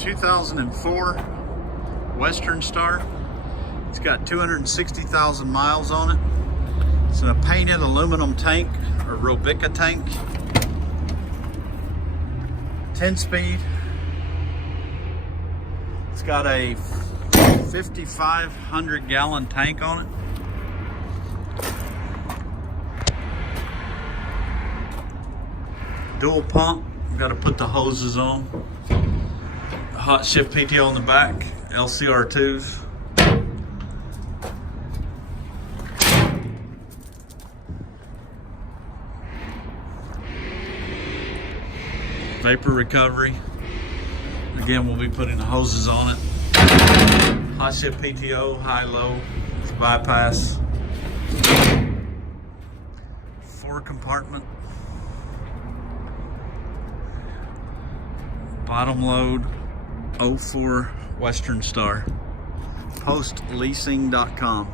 2004 Western Star. It's got 260,000 miles on it. It's in a painted aluminum tank, or Robica tank. 10-speed. It's got a 5,500 gallon tank on it. Dual pump. We've got to put the hoses on. Hot shift PTO on the back. LCR2s. Vapor recovery. Again, we'll be putting the hoses on it. Hot shift PTO, high, low, it's bypass. 4-compartment. Bottom load, 04 Western Star. Postleasing.com.